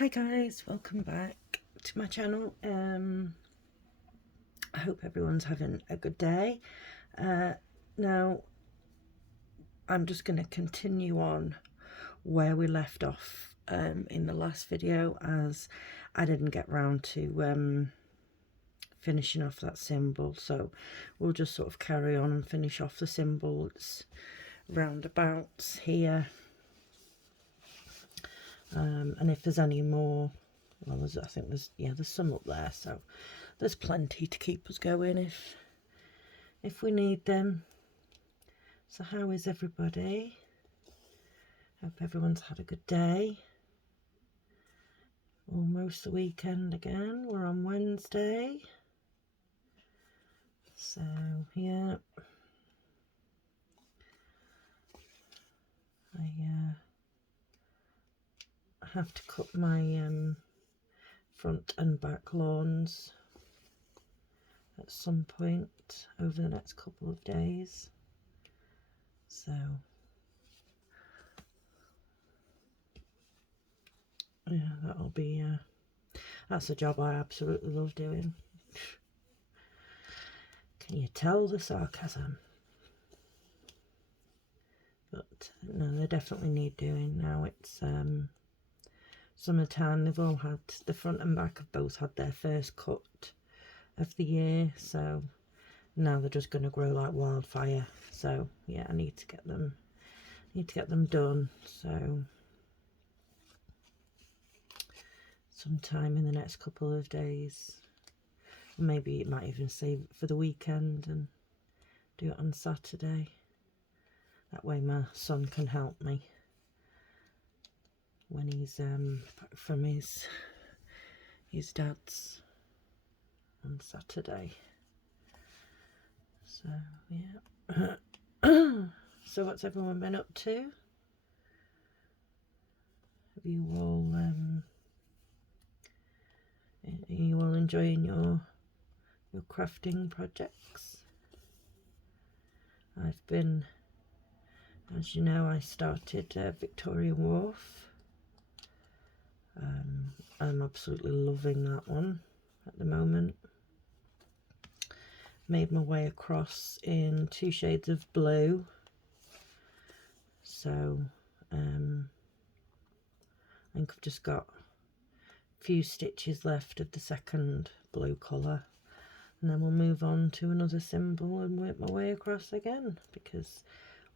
Hi guys, welcome back to my channel. I hope everyone's having a good day. Now I'm just going to continue on where we left off in the last video, as I didn't get round to finishing off that symbol, so we'll just sort of carry on and finish off the symbols roundabouts here. And if there's any more, well, I think there's some up there, so there's plenty to keep us going if we need them. So how is everybody? Hope everyone's had a good day. Almost the weekend again. We're on Wednesday. So yeah, I have to cut my front and back lawns at some point over the next couple of days. So yeah, that'll be that's a job I absolutely love doing. Can you tell the sarcasm? But no, they definitely need doing now. It's summertime. They've all had, the front and back have both had their first cut of the year, so now they're just going to grow like wildfire. So yeah, I need to get them done. So sometime in the next couple of days, maybe it might even save it for the weekend and do it on Saturday. That way my son can help me when he's back from his dad's on Saturday. So yeah. So what's everyone been up to? Have you all are you all enjoying your crafting projects? I've been, as you know, I started Victoria Wharf. I'm absolutely loving that one at the moment. Made my way across in 2 shades of blue. So I think I've just got a few stitches left of the second blue colour, and then we'll move on to another symbol and work my way across again, because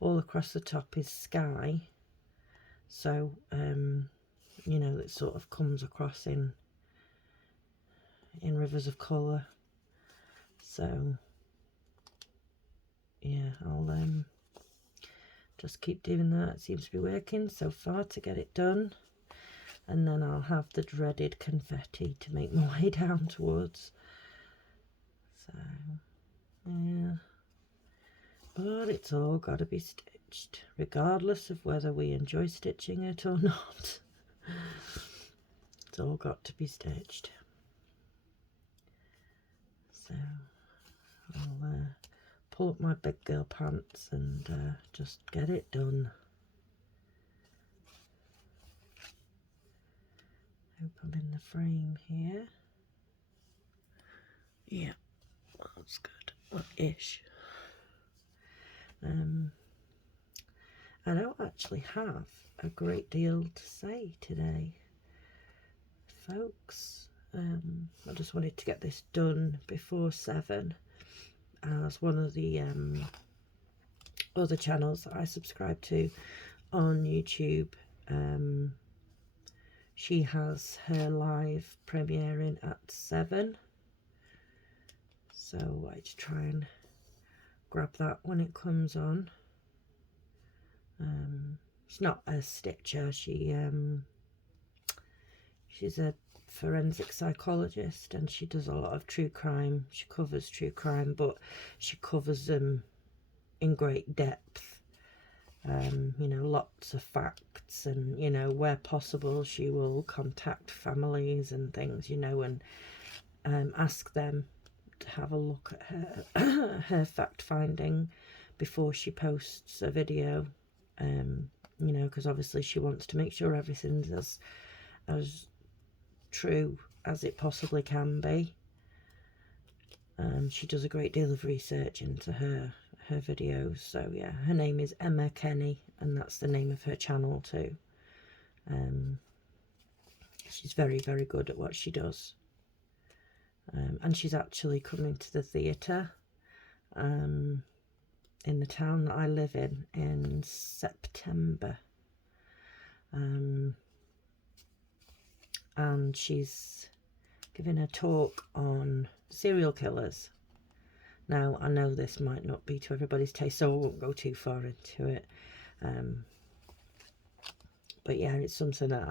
all across the top is sky. So you know, it sort of comes across in rivers of colour. So yeah, I'll just keep doing that. It seems to be working so far to get it done, and then I'll have the dreaded confetti to make my way down towards. So yeah, but it's all got to be stitched, regardless of whether we enjoy stitching it or not. It's all got to be stitched. So I'll pull up my big girl pants and just get it done. Hope I'm in the frame here. Yeah, that's good. Well, ish. I don't actually have a great deal to say today, folks. I just wanted to get this done before 7, as one of the other channels that I subscribe to on YouTube, she has her live premiering at 7, so I just try and grab that when it comes on. She's not a stitcher, she's a forensic psychologist, and she does a lot of true crime. She covers true crime, but she covers them in great depth. You know, lots of facts, and you know, where possible she will contact families and things, you know, and ask them to have a look at her her fact finding before she posts a video. You know, because obviously she wants to make sure everything's as true as it possibly can be. She does a great deal of research into her videos. So yeah, her name is Emma Kenny, and that's the name of her channel too. She's very, very good at what she does. And she's actually coming to the theatre in the town that I live in September. And she's giving a talk on serial killers. Now, I know this might not be to everybody's taste, so I won't go too far into it. But yeah, it's something that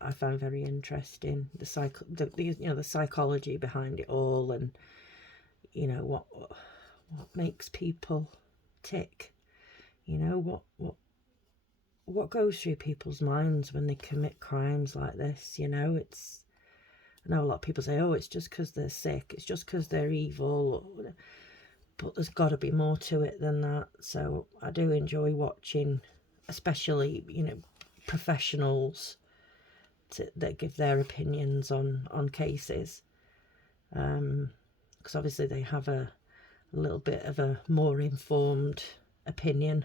I find very interesting. The psychology behind it all, and you know what makes people tick. You know what goes through people's minds when they commit crimes like this. You know, I know a lot of people say, oh, it's just because they're sick, it's just because they're evil, but there's got to be more to it than that. So I do enjoy watching, especially, you know, professionals that give their opinions on cases, because obviously they have a little bit of a more informed opinion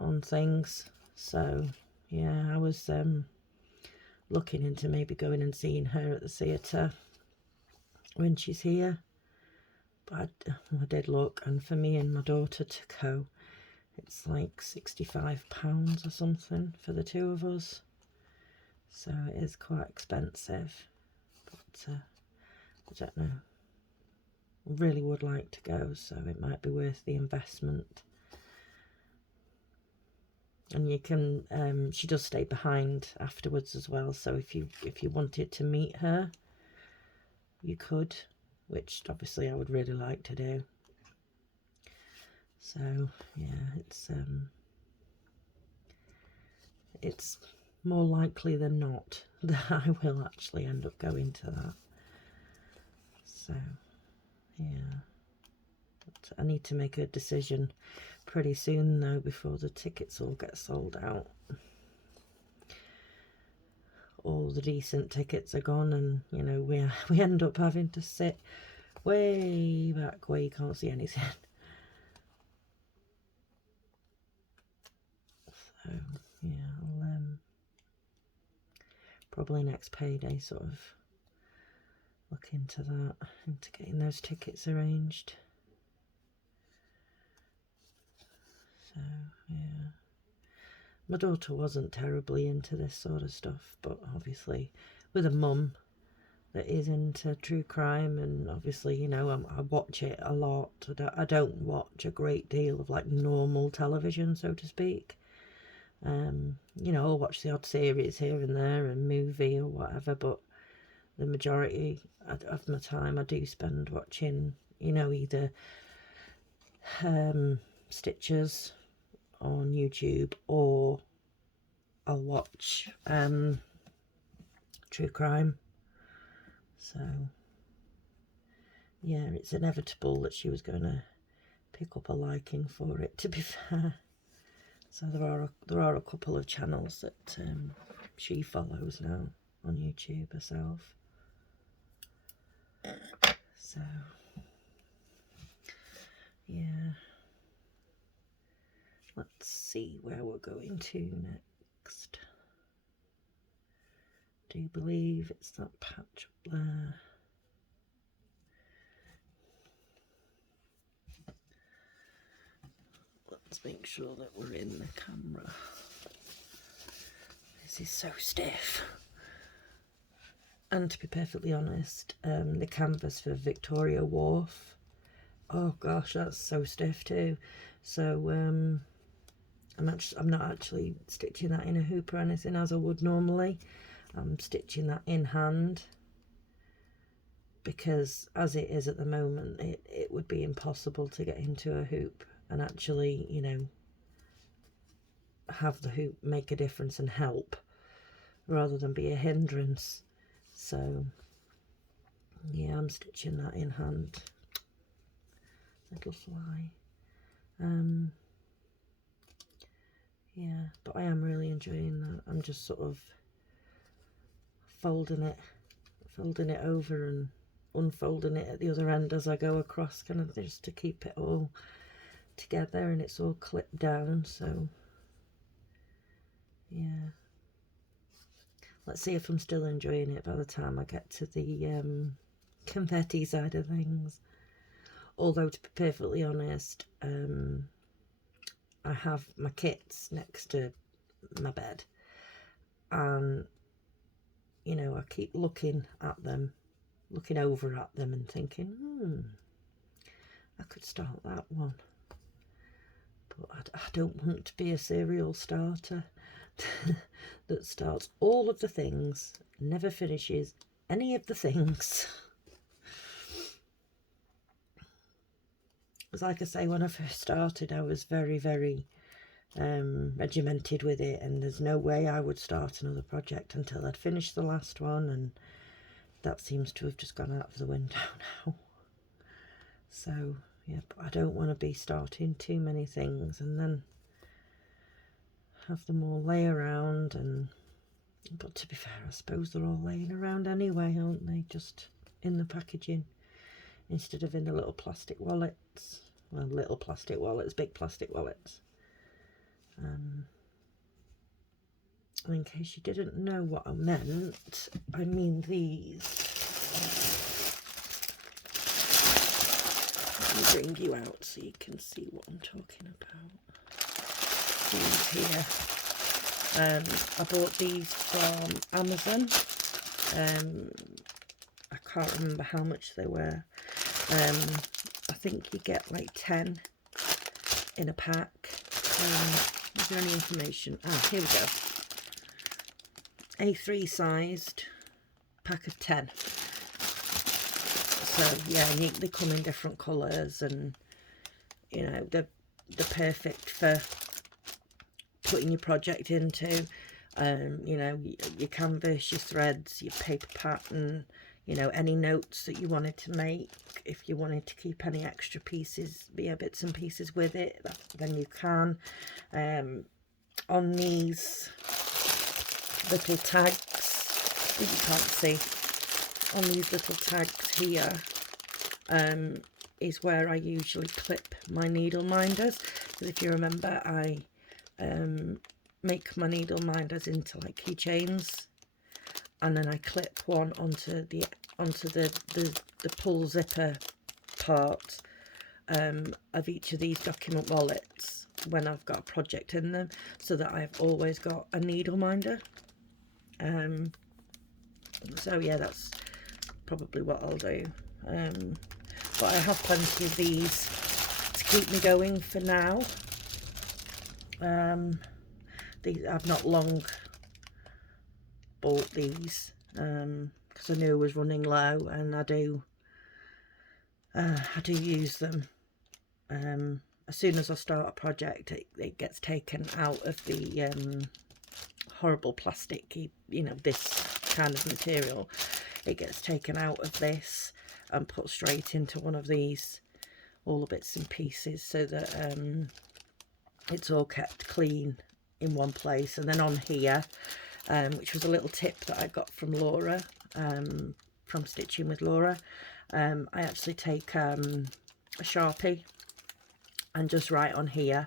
on things. So yeah, I was looking into maybe going and seeing her at the theatre when she's here, but I did look, and for me and my daughter to go, it's like £65 or something for the two of us, so it is quite expensive. But I don't know, I really would like to go, so it might be worth the investment. And you can she does stay behind afterwards as well, so if you wanted to meet her, you could, which obviously I would really like to do. So yeah, it's more likely than not that I will actually end up going to that. So yeah, but I need to make a decision pretty soon though, before the tickets all get sold out. All the decent tickets are gone, and you know, we end up having to sit way back where you can't see anything. So yeah, I'll probably next payday sort of look into that, into getting those tickets arranged. So yeah, my daughter wasn't terribly into this sort of stuff, but obviously with a mum that is into true crime, and obviously, you know, I watch it a lot. I don't watch a great deal of like normal television, so to speak. You know, I'll watch the odd series here and there, and movie or whatever, but the majority of my time I do spend watching, you know, either Stitchers on YouTube, or I'll watch true crime. So yeah, it's inevitable that she was going to pick up a liking for it, to be fair. So there are a couple of channels that she follows now on YouTube herself. So yeah, let's see where we're going to next. Do you believe it's that patch up there? Let's make sure that we're in the camera. This is so stiff. And to be perfectly honest, the canvas for Victoria Wharf, oh gosh, that's so stiff too. So I'm not actually stitching that in a hoop or anything as I would normally. I'm stitching that in hand, because as it is at the moment, it would be impossible to get into a hoop and actually, you know, have the hoop make a difference and help, rather than be a hindrance. So yeah, I'm stitching that in hand. Little fly. Yeah, but I am really enjoying that. I'm just sort of folding it over and unfolding it at the other end as I go across, kind of just to keep it all together, and it's all clipped down. So yeah, let's see if I'm still enjoying it by the time I get to the confetti side of things. Although, to be perfectly honest, I have my kits next to my bed, and you know, I keep looking over at them and thinking, I could start that one. But I don't want to be a serial starter that starts all of the things, never finishes any of the things. Because like I say, when I first started, I was very, very regimented with it, and there's no way I would start another project until I'd finished the last one, and that seems to have just gone out of the window now. So yeah, but I don't want to be starting too many things and then have them all lay around. And but to be fair, I suppose they're all laying around anyway, aren't they, just in the packaging instead of in the little plastic wallets. Well, little plastic wallets, big plastic wallets. In case you didn't know what I meant, I mean these. Let me bring you out so you can see what I'm talking about. These here. I bought these from Amazon. I can't remember how much they were. I think you get like 10 in a pack. Is there any information? Ah, here we go. A3 sized pack of 10. So yeah, they come in different colours, and you know, they're perfect for putting your project into. You know, your canvas, your threads, your paper pattern, you know, any notes that you wanted to make. If you wanted to keep any extra pieces, bits and pieces with it, then you can. On these little tags, you can't see, on these little tags here, is where I usually clip my needle minders. Because if you remember, I make my needle minders into like keychains, and then I clip one onto the pull zipper part of each of these document wallets when I've got a project in them, so that I've always got a needle minder. So yeah, that's probably what I'll do. But I have plenty of these to keep me going for now. I've not long bought these because I knew I was running low, and I do use them. As soon as I start a project, it gets taken out of the horrible plastic, you know, this kind of material. It gets taken out of this and put straight into one of these, all the bits and pieces, so that it's all kept clean in one place. And then on here, which was a little tip that I got from Laura, from Stitching with Laura, I actually take a Sharpie and just write on here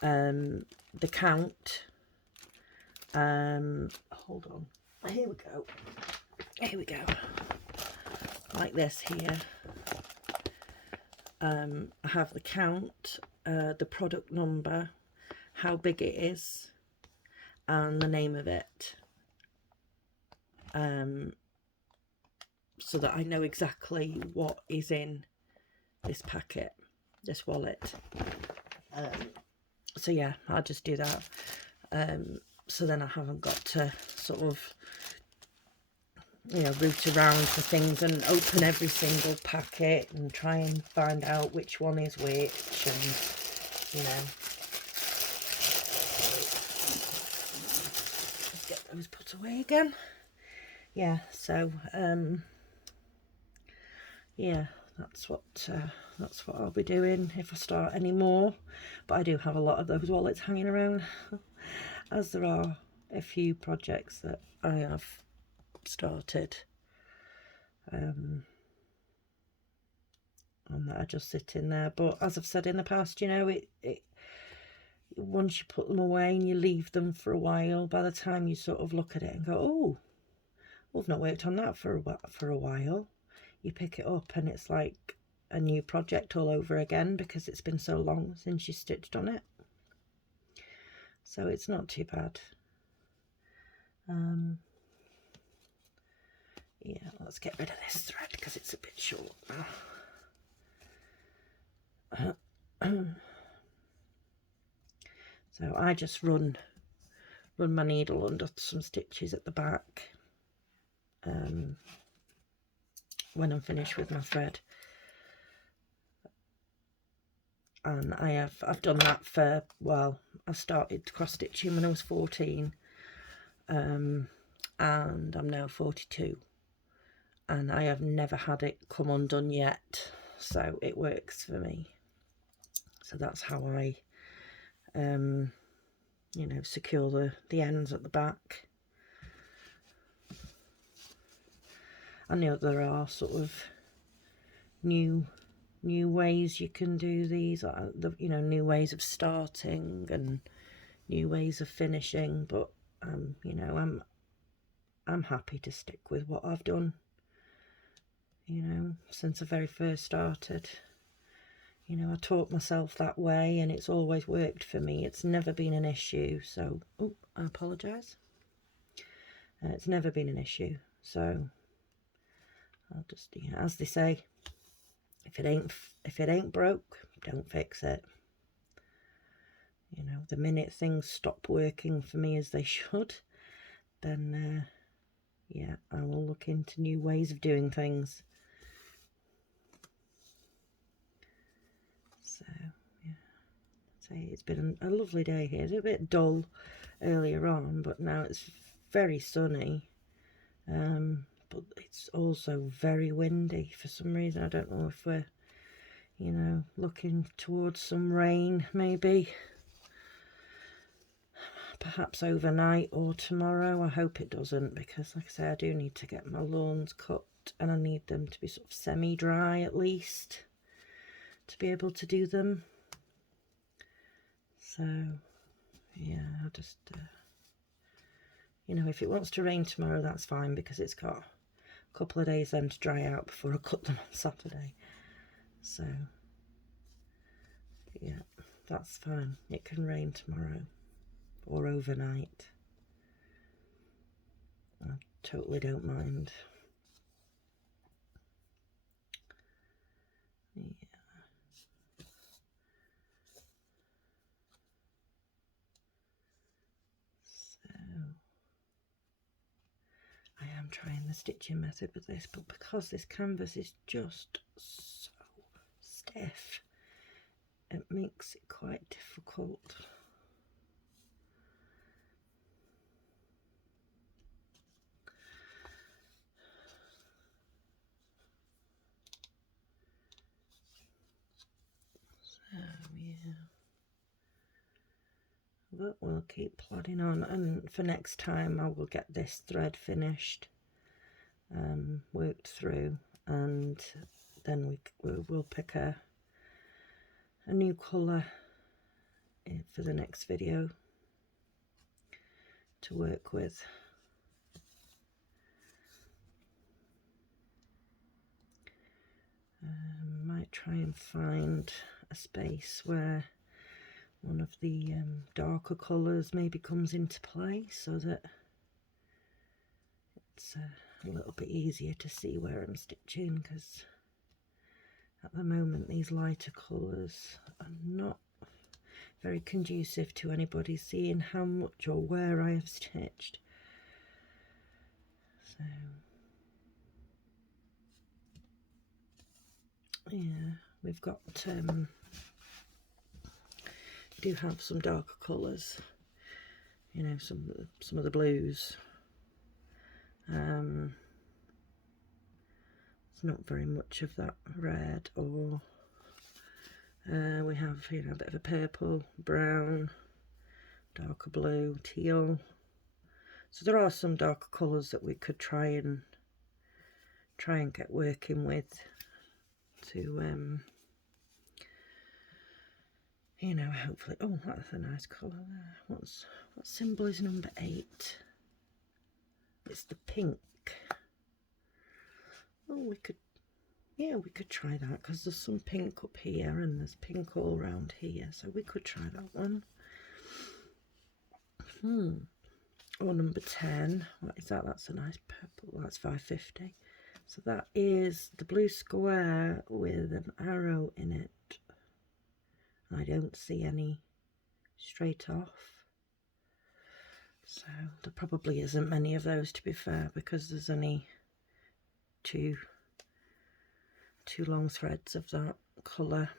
the count. Hold on, here we go, like this here. I have the count, the product number, how big it is, and the name of it, so that I know exactly what is in this packet, this wallet. So yeah, I'll just do that, so then I haven't got to sort of, you know, root around for things and open every single packet and try and find out which one is which, and you know, let's get those put away again. Yeah, so yeah, that's what I'll be doing if I start any more. But I do have a lot of those wallets hanging around, as there are a few projects that I have started, and that are just sitting there. But as I've said in the past, you know, it once you put them away and you leave them for a while, by the time you sort of look at it and go, oh, we've not worked on that for a while, you pick it up and it's like a new project all over again, because it's been so long since you stitched on it. So it's not too bad. Yeah, let's get rid of this thread because it's a bit short now. So I just run my needle under some stitches at the back when I'm finished with my thread. And I've done that for, well, I started cross stitching when I was 14, and I'm now 42, and I have never had it come undone yet, so it works for me. So that's how I you know, secure the ends at the back. I know there are sort of new ways you can do these, you know, new ways of starting and new ways of finishing, but you know, I'm happy to stick with what I've done, you know, since I very first started. You know, I taught myself that way and it's always worked for me. It's never been an issue. So, oh, I apologise. It's never been an issue. So I'll just, you know, as they say, if it ain't broke, don't fix it. You know, the minute things stop working for me as they should, then yeah, I will look into new ways of doing things. So yeah, say it's been a lovely day here. It's a bit dull earlier on, but now it's very sunny, but it's also very windy for some reason. I don't know if we're, you know, looking towards some rain, maybe perhaps overnight or tomorrow. I hope it doesn't, because like I say, I do need to get my lawns cut and I need them to be sort of semi-dry at least to be able to do them. So yeah, I'll just you know, if it wants to rain tomorrow, that's fine, because it's got a couple of days then to dry out before I cut them on Saturday. So yeah, that's fine. It can rain tomorrow or overnight. I totally don't mind. Yeah. So I am trying the stitching method with this, but because this canvas is just so stiff, it makes it quite difficult. So yeah, but we'll keep plodding on, and for next time I will get this thread finished, worked through, and then we'll pick a new colour for the next video to work with. Might try and find a space where one of the darker colours maybe comes into play, so that it's a little bit easier to see where I'm stitching, because at the moment these lighter colours are not very conducive to anybody seeing how much or where I have stitched. So yeah, we've got do have some darker colours, you know, some of the blues. There's not very much of that red, or we have, you know, a bit of a purple, brown, darker blue, teal. So there are some darker colours that we could try and get working with to you know, hopefully. Oh, that's a nice colour there. What symbol is number 8? It's the pink. Oh, we could try that, because there's some pink up here and there's pink all around here, so we could try that one. Or number 10. What is that? That's a nice purple. That's 550. So that is the blue square with an arrow in it. I don't see any straight off. So there probably isn't many of those, to be fair, because there's only two long threads of that colour.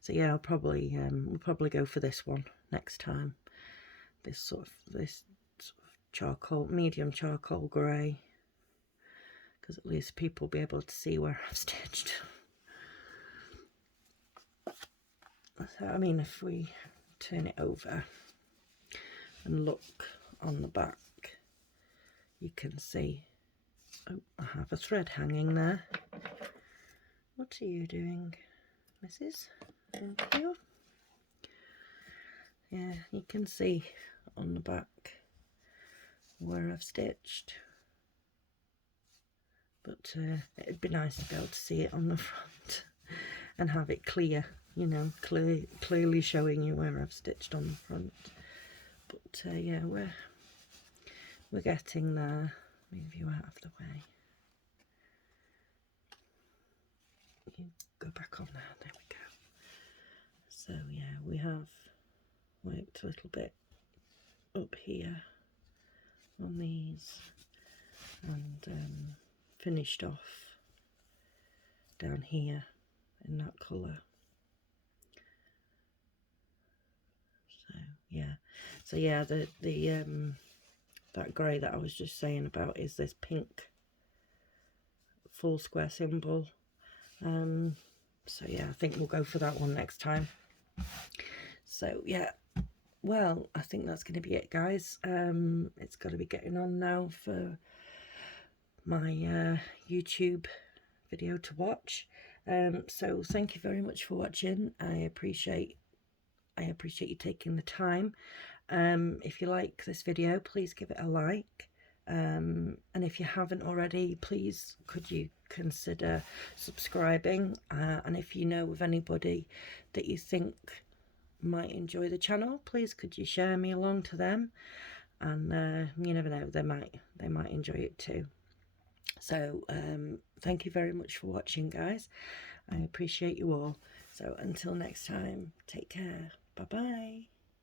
So yeah, we'll probably go for this one next time. This sort of charcoal, medium charcoal grey, because at least people will be able to see where I've stitched. So, I mean, if we turn it over and look on the back, you can see, oh, I have a thread hanging there. What are you doing, Mrs.? Thank you. Yeah, you can see on the back where I've stitched, but it'd be nice to be able to see it on the front and have it clear, you know, clearly showing you where I've stitched on the front. But yeah, we're getting there. Move you out of the way. You go back on there we go. So yeah, we have worked a little bit up here on these and finished off down here in that colour. So yeah, the that grey that I was just saying about is this pink full square symbol. So yeah, I think we'll go for that one next time. So yeah, well, I think that's going to be it, guys. It's got to be getting on now for my YouTube video to watch. So thank you very much for watching. I appreciate you taking the time. If you like this video, please give it a like. And if you haven't already, please could you consider subscribing, and if you know of anybody that you think might enjoy the channel, please could you share me along to them, and you never know, they might enjoy it too. So thank you very much for watching, guys. I appreciate you all. So until next time, take care. Bye bye.